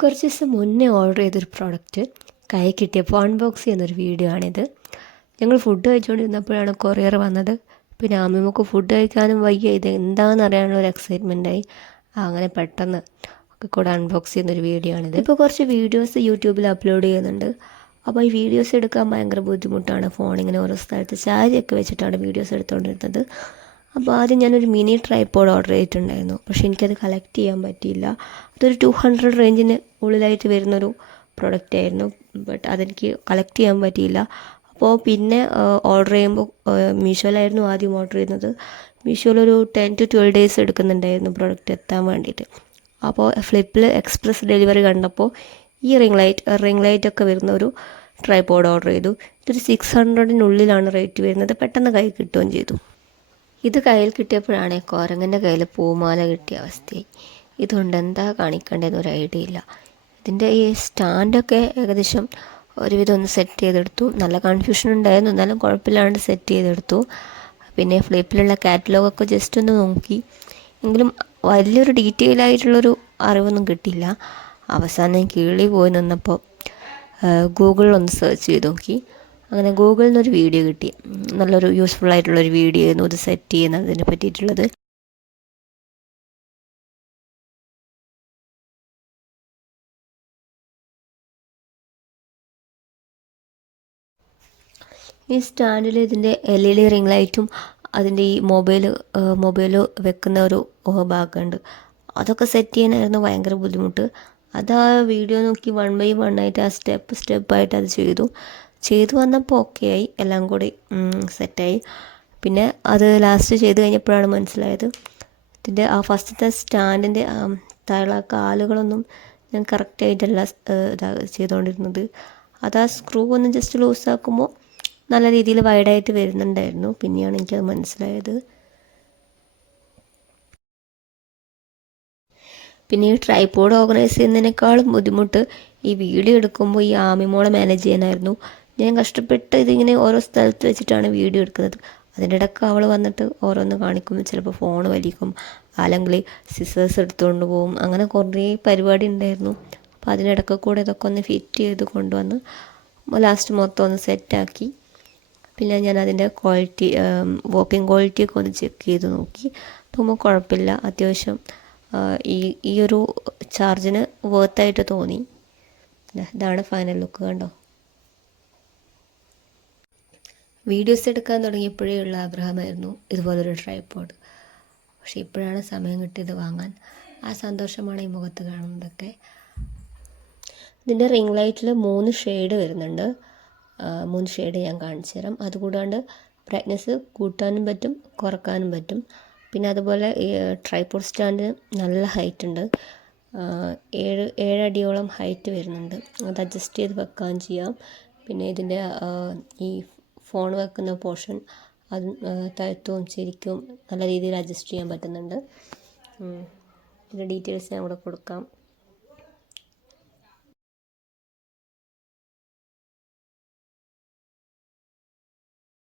കുറച്ച് ദിവസം മുന്നേ ഓർഡർ ചെയ്തൊരു പ്രോഡക്റ്റ് കൈ കിട്ടിയപ്പോൾ അൺബോക്സ് ചെയ്യുന്നൊരു വീഡിയോ ആണിത്. ഞങ്ങൾ ഫുഡ് കഴിച്ചുകൊണ്ടിരുന്നപ്പോഴാണ് കൊറിയർ വന്നത്. പിന്നെ അമ്മമ്മക്ക് ഫുഡ് കഴിക്കാനും വയ്യ, ഇത് എന്താണെന്ന് അറിയാനുള്ള ഒരു എക്സൈറ്റ്മെൻറ്റായി. അങ്ങനെ പെട്ടെന്ന് ഒക്കെ കൂടെ അൺബോക്സ് ചെയ്യുന്നൊരു വീഡിയോ ആണിത്. ഇപ്പോൾ കുറച്ച് വീഡിയോസ് യൂട്യൂബിൽ അപ്ലോഡ് ചെയ്യുന്നുണ്ട്. അപ്പോൾ ഈ വീഡിയോസ് എടുക്കാൻ ഭയങ്കര ബുദ്ധിമുട്ടാണ്. ഫോണിങ്ങനെ ഓരോ സ്ഥലത്ത് ചാരിയൊക്കെ വെച്ചിട്ടാണ് വീഡിയോസ് എടുത്തുകൊണ്ടിരുന്നത്. അപ്പോൾ ആദ്യം ഞാനൊരു മിനി ട്രൈപോഡ് ഓർഡർ ചെയ്തിട്ടുണ്ടായിരുന്നു. പക്ഷേ എനിക്കത് കളക്ട് ചെയ്യാൻ പറ്റിയില്ല. അതൊരു 200 റേഞ്ചിന് ഉള്ളിലായിട്ട് വരുന്നൊരു പ്രൊഡക്റ്റ് ആയിരുന്നു. ബട്ട് അതെനിക്ക് കളക്ട് ചെയ്യാൻ പറ്റിയില്ല. അപ്പോൾ പിന്നെ ഓർഡർ ചെയ്യുമ്പോൾ മീഷോയിലായിരുന്നു ആദ്യം ഓർഡർ ചെയ്യുന്നത്. മീഷോയിലൊരു 10 to 12 ഡേയ്സ് എടുക്കുന്നുണ്ടായിരുന്നു പ്രൊഡക്റ്റ് എത്താൻ വേണ്ടിയിട്ട്. അപ്പോൾ ഫ്ലിപ്പിൽ എക്സ്പ്രസ് ഡെലിവറി കണ്ടപ്പോൾ ഈ റിംഗ് ലൈറ്റ് ഒക്കെ വരുന്ന ഒരു ട്രൈപോഡ് ഓർഡർ ചെയ്തു. ഇതൊരു 600-നുള്ളിലാണ് റേറ്റ് വരുന്നത്. പെട്ടെന്ന് കൈ കിട്ടുകയും ചെയ്തു. ഇത് കയ്യിൽ കിട്ടിയപ്പോഴാണ് കുരങ്ങൻ്റെ കയ്യിൽ പൂമാല കിട്ടിയ അവസ്ഥയായി. ഇതുകൊണ്ട് എന്താ കാണിക്കേണ്ടതെന്ന് ഒരു ഐഡിയ ഇല്ല. ഇതിൻ്റെ ഈ സ്റ്റാൻഡൊക്കെ ഏകദേശം ഒരുവിധം ഒന്ന് സെറ്റ് ചെയ്തെടുത്തു. നല്ല കൺഫ്യൂഷൻ ഉണ്ടായിരുന്നു, എന്നാലും കുഴപ്പമില്ലാണ്ട് സെറ്റ് ചെയ്തെടുത്തു. പിന്നെ ഫ്ലിപ്പിലുള്ള കാറ്റലോഗൊക്കെ ജസ്റ്റ് ഒന്ന് നോക്കി, എങ്കിലും വലിയൊരു ഡീറ്റെയിൽ ആയിട്ടുള്ളൊരു അറിവൊന്നും കിട്ടിയില്ല. അവസാനം കിളി പോയി നിന്നപ്പോൾ ഗൂഗിളിലൊന്ന് സെർച്ച് ചെയ്ത് നോക്കി. അങ്ങനെ ഗൂഗിളിൽ നിന്നൊരു വീഡിയോ കിട്ടി. നല്ലൊരു യൂസ്ഫുൾ ആയിട്ടുള്ളൊരു വീഡിയോ ആയിരുന്നു ഇത് സെറ്റ് ചെയ്യുന്നതിനെ പറ്റിയിട്ടുള്ളത്. ഈ സ്റ്റാൻഡിൽ ഇതിൻ്റെ LED റിംഗ് ലൈറ്റും അതിൻ്റെ ഈ മൊബൈൽ വെക്കുന്ന ഒരു ഭാഗമുണ്ട്. അതൊക്കെ സെറ്റ് ചെയ്യാനായിരുന്നു ഭയങ്കര ബുദ്ധിമുട്ട്. അത് ആ വീഡിയോ നോക്കി 1 by 1 ആയിട്ട് ആ സ്റ്റെപ്പായിട്ട് അത് ചെയ്തു വന്നപ്പോൾ ഓക്കെ ആയി, എല്ലാം കൂടി സെറ്റായി. പിന്നെ അത് ലാസ്റ്റ് ചെയ്ത് കഴിഞ്ഞപ്പോഴാണ് മനസ്സിലായത് ഇതിൻ്റെ ആ ഫസ്റ്റത്തെ സ്റ്റാൻഡിൻ്റെ താഴെ കാലുകളൊന്നും ഞാൻ കറക്റ്റായിട്ടല്ല ചെയ്തുകൊണ്ടിരുന്നത്. അത് ആ സ്ക്രൂ ഒന്ന് ജസ്റ്റ് ലൂസാക്കുമ്പോൾ നല്ല രീതിയിൽ വൈഡായിട്ട് വരുന്നുണ്ടായിരുന്നു. പിന്നെയാണ് എനിക്കത് മനസ്സിലായത്. പിന്നെ ഈ ട്രൈപോഡ് ഓർഗനൈസ് ചെയ്യുന്നതിനേക്കാളും ബുദ്ധിമുട്ട് ഈ വീഡിയോ എടുക്കുമ്പോൾ ഈ ആമിമോളെ മാനേജ് ചെയ്യാനായിരുന്നു. ഞാൻ കഷ്ടപ്പെട്ട് ഇതിങ്ങനെ ഓരോ സ്ഥലത്ത് വെച്ചിട്ടാണ് വീഡിയോ എടുക്കുന്നത്. അതിൻ്റെ ഇടയ്ക്ക് അവൾ വന്നിട്ട് ഓരോന്ന് കാണിക്കും, ചിലപ്പോൾ ഫോൺ വലിക്കും, അല്ലെങ്കിൽ സിസേഴ്സ് എടുത്തുകൊണ്ട് പോകും. അങ്ങനെ കുറേ പരിപാടി ഉണ്ടായിരുന്നു. അപ്പോൾ അതിനിടയ്ക്ക് കൂടെ ഇതൊക്കെ ഒന്ന് ഫിറ്റ് ചെയ്ത് കൊണ്ടുവന്ന് ലാസ്റ്റ് മൊത്തം ഒന്ന് സെറ്റാക്കി. പിന്നെ ഞാൻ അതിൻ്റെ വർക്കിംഗ് ക്വാളിറ്റിയൊക്കെ ഒന്ന് ചെക്ക് ചെയ്ത് നോക്കി. നോക്കുമ്പോൾ കുഴപ്പമില്ല, അത്യാവശ്യം ഈ ഒരു ചാർജിന് വർത്തായിട്ട് തോന്നി. ഇതാണ് ഫൈനൽ ലുക്ക്, കണ്ടോ. വീഡിയോസ് എടുക്കാൻ തുടങ്ങിയപ്പോഴേ ഉള്ള ആഗ്രഹമായിരുന്നു ഇതുപോലൊരു ട്രൈപോഡ്. പക്ഷേ ഇപ്പോഴാണ് സമയം കിട്ടിയത് വാങ്ങാൻ. ആ സന്തോഷമാണ് ഈ മുഖത്ത് കാണുന്നതൊക്കെ. ഇതിൻ്റെ റിംഗ് ലൈറ്റിൽ 3 ഷെയ്ഡ് വരുന്നുണ്ട്. 3 ഷെയ്ഡ് ഞാൻ കാണിച്ചു തരാം. അതുകൂടാണ്ട് ബ്രൈറ്റ്നെസ് കൂട്ടാനും പറ്റും, കുറക്കാനും പറ്റും. പിന്നെ അതുപോലെ ഈ ട്രൈപോഡ് സ്റ്റാൻഡിന് നല്ല ഹൈറ്റ് ഉണ്ട്. 7 അടിയോളം ഹൈറ്റ് വരുന്നുണ്ട്. അത് അഡ്ജസ്റ്റ് ചെയ്ത് വെക്കുകയും ചെയ്യാം. പിന്നെ ഇതിൻ്റെ ഈ ഫോൺ വെക്കുന്ന പോർഷൻ അത് താഴ്ത്തവും ശരിക്കും നല്ല രീതിയിൽ അഡ്ജസ്റ്റ് ചെയ്യാൻ പറ്റുന്നുണ്ട്. ഇതിൻ്റെ ഡീറ്റെയിൽസ് ഞാൻ ഇവിടെ കൊടുക്കാം.